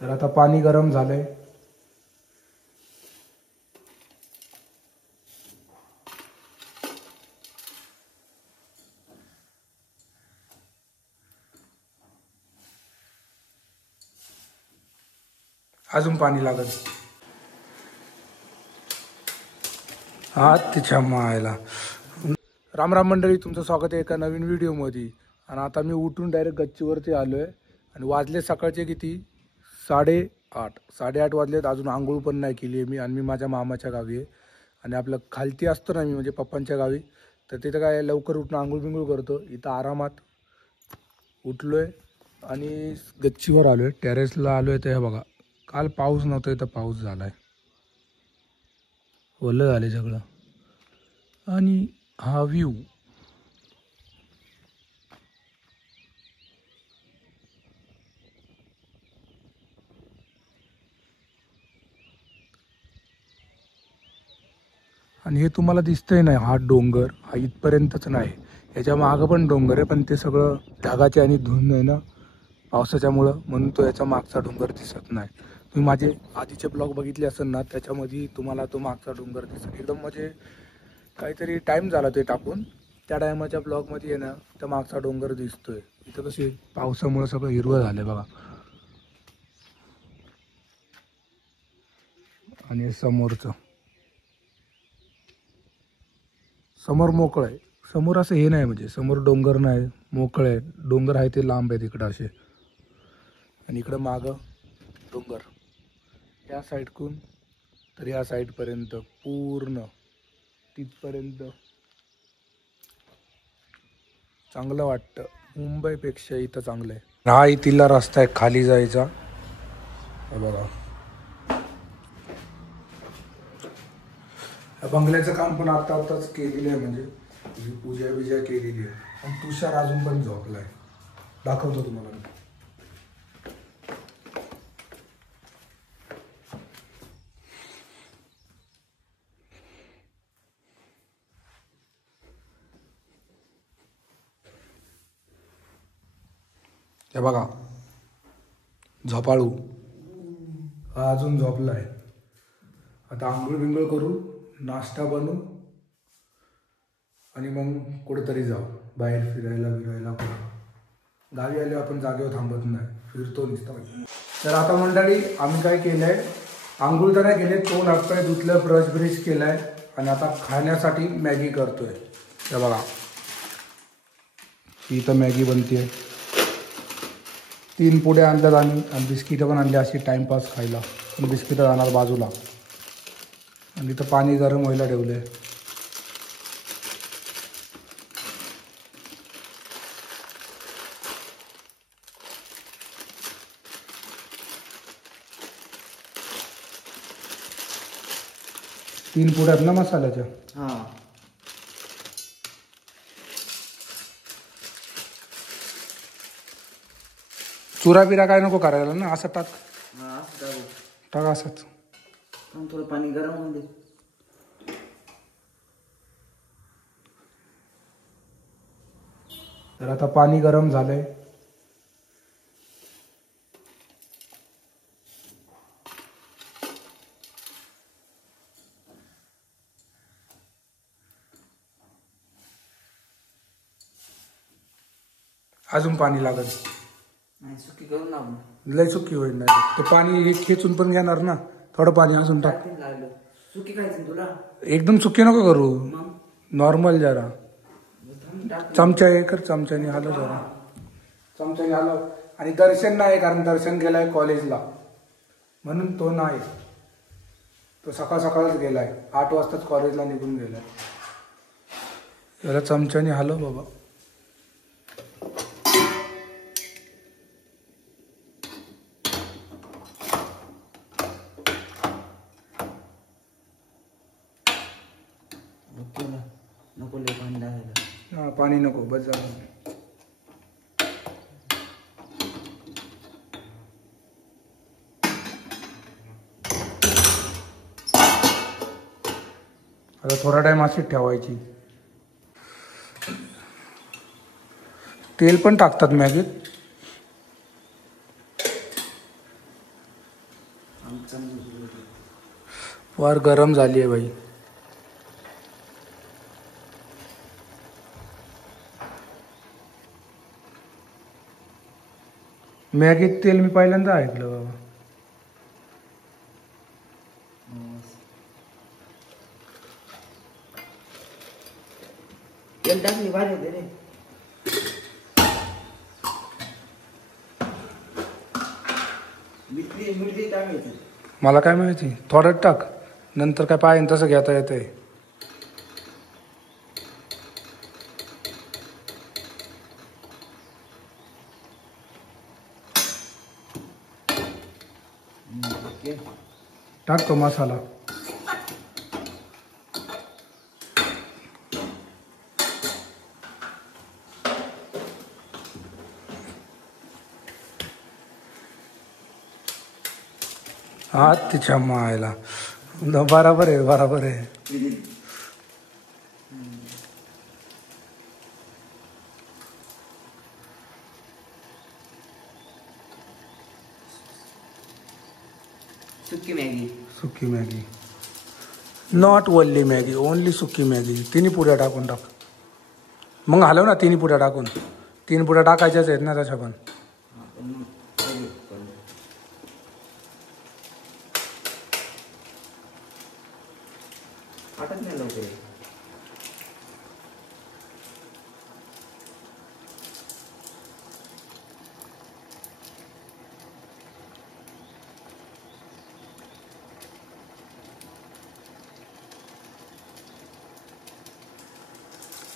तर आता पाणी गरम झालंय. अजून पाणी लागेल. हा तिच्या मायला. राम राम मंडळी, तुमचं स्वागत आहे एका नवीन व्हिडिओमध्ये. आणि आता मी उठून डायरेक्ट गच्चीवरती आलो आहे. आणि वाजले सकाळचे किती 8:30 वाजलेत. अजून आंघोळ पण नाही केली आहे मी. आणि मी माझ्या मामाच्या गावी आहे. आणि आपलं खालती असतो ना मी, म्हणजे पप्पांच्या गावी, तर तिथं काय लवकर उठून आंघोळ बिंघोळ करतो. इथं आरामात उठलो आहे आणि गच्चीवर आलो आहे, टेरेसला आलो आहे. तर हे बघा, काल पाऊस नव्हता, इथं पाऊस झाला आहे. ओलं झाले सगळं. आणि हा व्ह्यू आणि हे तुम्हाला दिसतंय ना, हा डोंगर हा इथपर्यंतच नाही, याच्या मागं पण डोंगर आहे, पण ते सगळं ढगाचे आणि धुंद आहे ना पावसाच्यामुळं, म्हणून तो याचा मागचा डोंगर दिसत नाही. तुम्ही माझे आधीचे ब्लॉग बघितले असेल ना, त्याच्यामध्ये तुम्हाला तो मागचा डोंगर दिसत एकदम. म्हणजे काहीतरी टाईम झाला ते टाकून, त्या टायमाच्या ब्लॉगमध्ये आहे ना त्या मागचा डोंगर दिसतोय. इथं कसे पावसामुळे सगळं हिरवं झालंय बघा. आणि समोर मोकळं आहे. समोर असं हे नाही, म्हणजे समोर डोंगर नाही, मोकळं आहे. डोंगर आहे ते लांब आहे तिकडं असे, आणि इकडं मागं डोंगर. या साईडकून तर या साईडपर्यंत पूर्ण तिथपर्यंत चांगलं वाटतं. मुंबईपेक्षा इथं चांगलं आहे. हा इथला रस्ता आहे खाली जायचा. हे बघा, या बंगल्याचं काम पण आताच केलेलं आहे, म्हणजे पूजा बिजा केलेली आहे. आणि तुषार अजून पण झोपलाय, दाखवतो तुम्हाला. हे बघा, झोपाळू हा अजून झोपलाय. आता आंघोळ बिंघोळ करू, नाश्ता बनवू, आणि मग कुठेतरी जाऊ बाहेर फिरायला. गावी आलो आपण जागेवर थांबत नाही, फिरतो नुसतं. तर आता मंडळी, आम्ही काय केलंय, आंघोळ तर नाही केले, तोंड हातपाय धुतलं, ब्रश ब्रिश केलाय, आणि आता खाण्यासाठी मॅगी करतोय. हे बघा, इथं मॅगी बनते. 3 पुड्या आणल्यात आम्ही, आणि बिस्किटं पण आणली अशी टाइमपास खायला. पण बिस्किटं जाणार बाजूला. आणि इथं पाणी गरम व्हायला ठेवलंय. तीन पुड्यात ना मसाल्याच्या. हां, चुरा बिरा काय नको करायला ना, असं टाक हां, जाऊ. टाक असंच. पण थोडं पाणी गरम होऊन दे. तर आता पाणी गरम झालंय. अजून पाणी लागेल. नाही, सुकी करून ना आपण. लय सुकी होईल नाही, ते पाणी हे खेचून पण घेणार ना. थोडं पाणी अजून टाक. टाकीन लागलं. सुकी खायचं ना तुला? एकदम सुकी नको करू, मग नॉर्मल जरा. टाक. चमचा हे कर, चमच्याने हलव जरा, चमच्याने हलव. आणि दर्शन नाही, कारण दर्शन गेलाय कॉलेजला, म्हणून तो नाही. तो सकाळच गेलाय, 8 वाजताच कॉलेजला निघून गेलाय. त्याला चमच्याने हलव बाबा. नको लय पाणी लागायला. हा, पाणी नको, बस झालं. आता थोडा टाइम अशीच ठेवायची. तेल पण टाकतात मॅगीत. आमचा वार गरम झाली आहे भाई. मॅगीत तेल मी पहिल्यांदा ऐकलं बाबा. तेल टाकली भारी होते रे. मिरची टाकायचं. मला काय माहिती, थोडं टाक, नंतर काय पाहिजे तसं घेता येतंय. टाक तो मसाला. हा तिच्या मायला बराबर आहे, बराबर आहे. सुकी मॅगी. सुकी मॅगी, नॉट वल्ली मॅगी, ओनली सुकी मॅगी. तिन्ही पुड्या टाकून टाक. मग हलव ना, तिन्ही पुड्या टाकून. 3 पुड्या टाकायच्याच आहेत ना त्याच्या पण. वाटत नाही लवकर.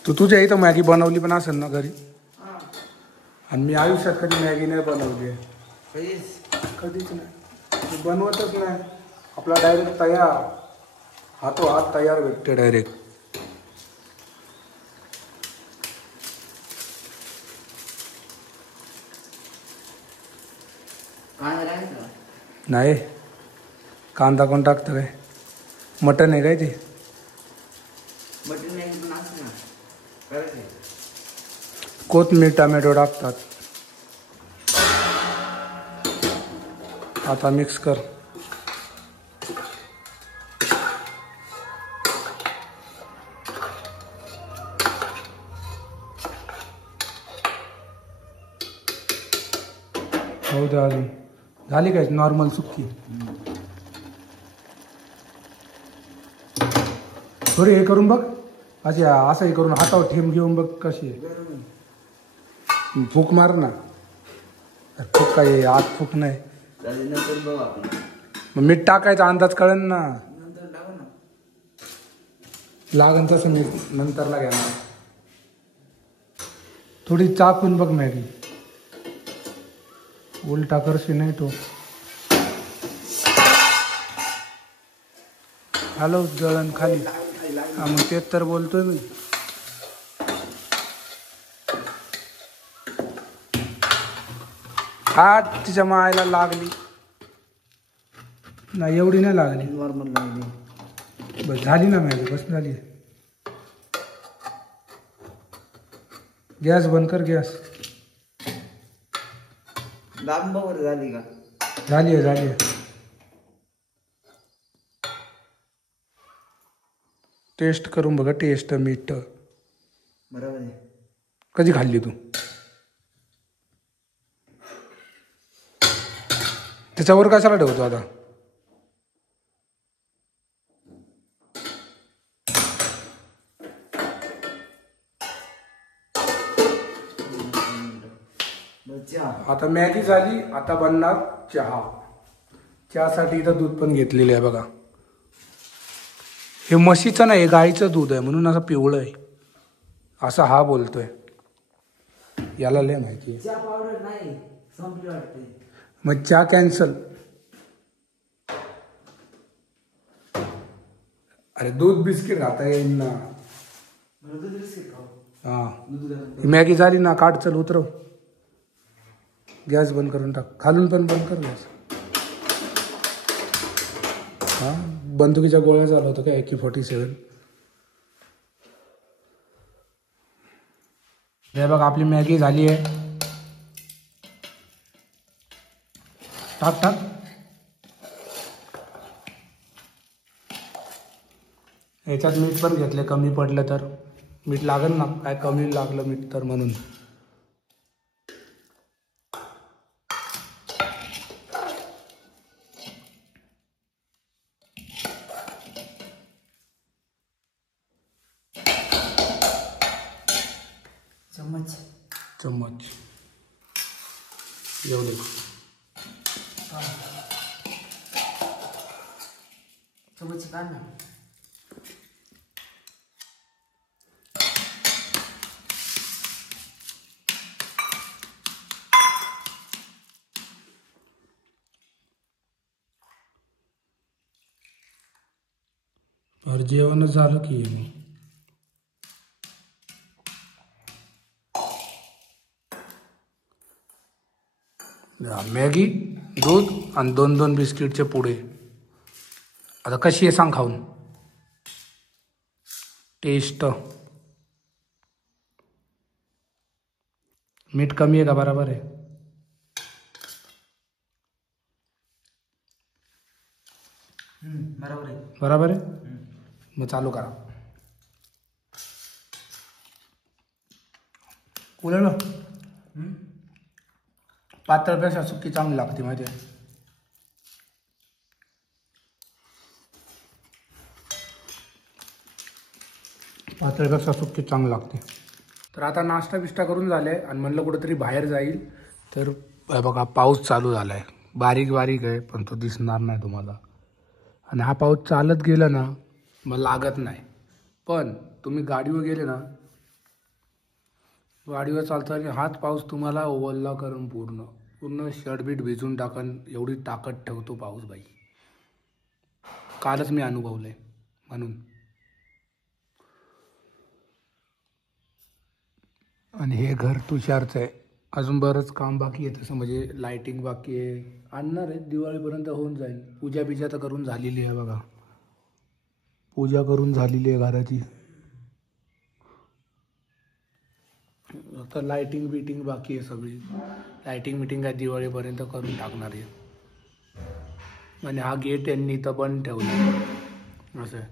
तू तुझ्या इथं मॅगी बनवली पण असेल ना घरी? आणि मी आयुष्यात कधी मॅगी नाही बनवली आहे. कधीच नाही, मी बनवतच नाही. आपला डायरेक्ट तयार, हात तयार भेटते डायरेक्ट. नाही, कांदा कोण टाकतं काय? मटन आहे काय ते? मटन नाही पण असं ना करायचं. कोथिंबीर टमॅटो टाकतात. आता मिक्स कर. हो द्या अजून. झाली काय नॉर्मल सुक्की? थोडी हे करून बघ, अशी असं हे करून हातावर ठेम घेऊन बघ कशी आहे. फूक मार ना. फूक काय आत फूक नाही. नंतर बघू आपण. मग मीठ टाकायचा अंदाज कळन ना. नंतर टाकू ना. लागन तसं मीठ नंतरला घ्या ना. थोडी चाकून बघ मॅगी. उलटा करशी नाही तो. हॅलो जळण खाली. हा मग तेच तर बोलतोय मी. हा तिच्या मायला लागली नाही, एवढी नाही लागली. नॉर्मल लागली. बस झाली ना मॅगी, बस झाली. गॅस बंद कर, गॅस. दाबवर झाली का? झाली आहे, झाली आहे. टेस्ट करून बघा, टेस्ट मीठ बरोबर आहे. कधी खाल्ली तू? त्याच्यावर कशाला ठेवतो आता? आता मॅगी झाली, आता बनणार चहा. चहासाठी इथं दूध पण घेतलेलं आहे बघा. हे म्हशीचं नाही, हे गाईचं दूध आहे म्हणून असं पिवळं आहे, असं हा बोलतोय. याला लय माहिती आहे. चहा पावडर नाही संपली वाटते. मग चहा कॅन्सल. अरे दूध बिस्किट खाता येईल ना. हा मॅगी झाली ना, काढ चल उतरव. गॅस बंद करून टाक, खालून पण बंद कर गॅस. हा बंदुकीच्या गोळ्या झाला होता काय AK-47. हे बघ आपली मॅगी झाली आहे. टाक टाक. याच्यात मीठ पण घेतले, कमी पडलं तर मीठ लागेल ना, काय कमी लागलं मीठ तर म्हणून. चम्मच चम्मच येऊ दे. चम्मच काढ ना. तर जेवणच झालं की मॅगी, दूध आणि 2-2 बिस्किटचे पुडे. आता कशी आहे सांग खाऊन टेस्ट. मीठ कमी आहे का बरोबर आहे? बरोबर आहे. बरोबर आहे. मग चालू करा. उलट पातळपेक्षा सुकी चांगली लागते माहिती आहे. पातळपेक्षा सुकी चांगली लागते. तर आता नाश्ता बिष्टा करून झाले आणि म्हणलं कुठेतरी बाहेर जाईल. तर बघा पाऊस चालू झाला आहे, बारीक बारीक आहे पण तो दिसणार नाही तुम्हाला. आणि हा पाऊस चालत गेला ना मग लागत नाही. पण तुम्ही गाडीवर गेले ना, गाडीवर चालताना हाच पाऊस तुम्हाला ओवरला करून पूर्ण पूर्ण शर्ट बीट भिजून टाकन एवढी ताकद ठेवतो पाऊस बाई. कालच मी अनुभवलंय म्हणून. आणि हे घर तुषारचं आहे. अजून बरंच काम बाकी आहे, तसं म्हणजे लाईटिंग बाकी आहे, आणणार आहे, दिवाळीपर्यंत होऊन जाईल. पूजा बिजा तर करून झालेली आहे बघा, पूजा करून झालेली आहे घराची. आता लाईटिंग बिटिंग बाकी आहे सगळी. लाईटिंग बिटिंग काय दिवाळीपर्यंत करून टाकणार आहे. आणि हा गेट यांनी इथं बंद ठेवला असं आहे.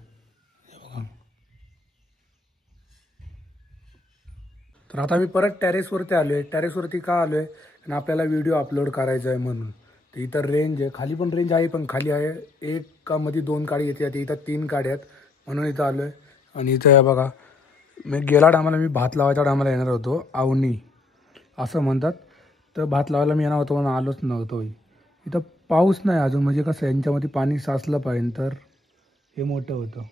तर आता मी परत टेरेसवरती आलो आहे. टेरेसवरती का आलो आहे? आणि आपल्याला व्हिडिओ अपलोड करायचा आहे म्हणून. तर इथं रेंज आहे, खाली पण रेंज आहे, पण खाली आहे एकामध्ये 2 गाडी येते, इथं 3 गाड्या आहेत म्हणून इथं आलो आहे. आणि इथं आहे बघा, मी गेला टायमाला मी भात लावायच्या टायमाला येणार होतो, आवनी असं म्हणतात. तर भात लावायला मी येणार होतो म्हणून आलोच नव्हतो. इथं पाऊस नाही अजून, म्हणजे कसं यांच्यामध्ये पाणी साचलं पाहिजे तर हे मोठं होतं.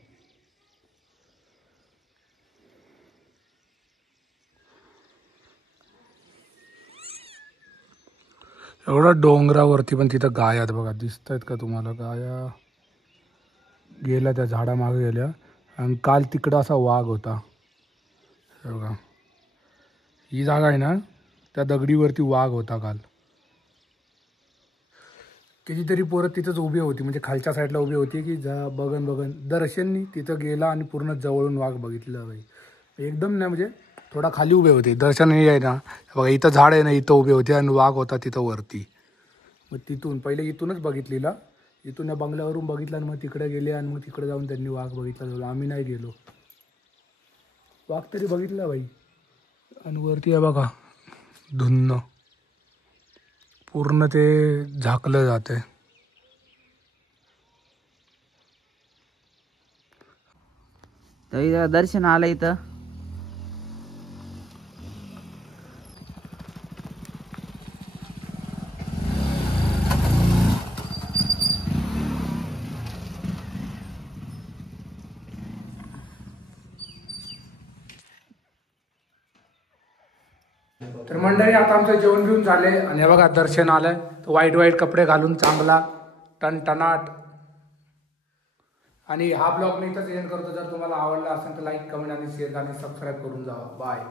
एवढं डोंगरावरती पण तिथं गाय आहेत बघा, दिसत आहेत का तुम्हाला? गाया गेल्या त्या झाडामागे गेल्या. आणि काल तिकडं असा वाघ होता बघा. ही जागा आहे ना, त्या दगडीवरती वाघ होता काल. कितीतरी पोरं तिथंच उभी होती, म्हणजे खालच्या साईडला उभी होती की बघन दर्शननी तिथं गेला आणि पूर्ण जवळून वाघ बघितलं बाई. एकदम नाही म्हणजे थोडा खाली उभे होते. दर्शन हे आहे ना बघा, इथं झाड आहे ना, इथं उभे होते आणि वाघ होता तिथं वरती. मग तिथून पहिले इथूनच बघितलेला, इथून या बंगल्यावरून बघितला आणि मग तिकडे गेले आणि मग तिकडे जाऊन त्यांनी वाघ बघितला. आम्ही नाही गेलो, वाघ तरी बघितला बाई. आणि वरती आहे बघा धुन्न, पूर्ण ते झाकलं जाते. तर इथं दर्शन आलं इथं. तर मंडळी आता आमचं जेवण बिवून झाले आणि हे बघा दर्शन आलंय. वाईट वाईट कपडे घालून चांगला टनटनाट. आणि हा ब्लॉग मी इथंच एंड करतो. जर तुम्हाला आवडला असेल तर लाईक, कमेंट आणि शेअर आणि सबस्क्राईब करून जावा. बाय.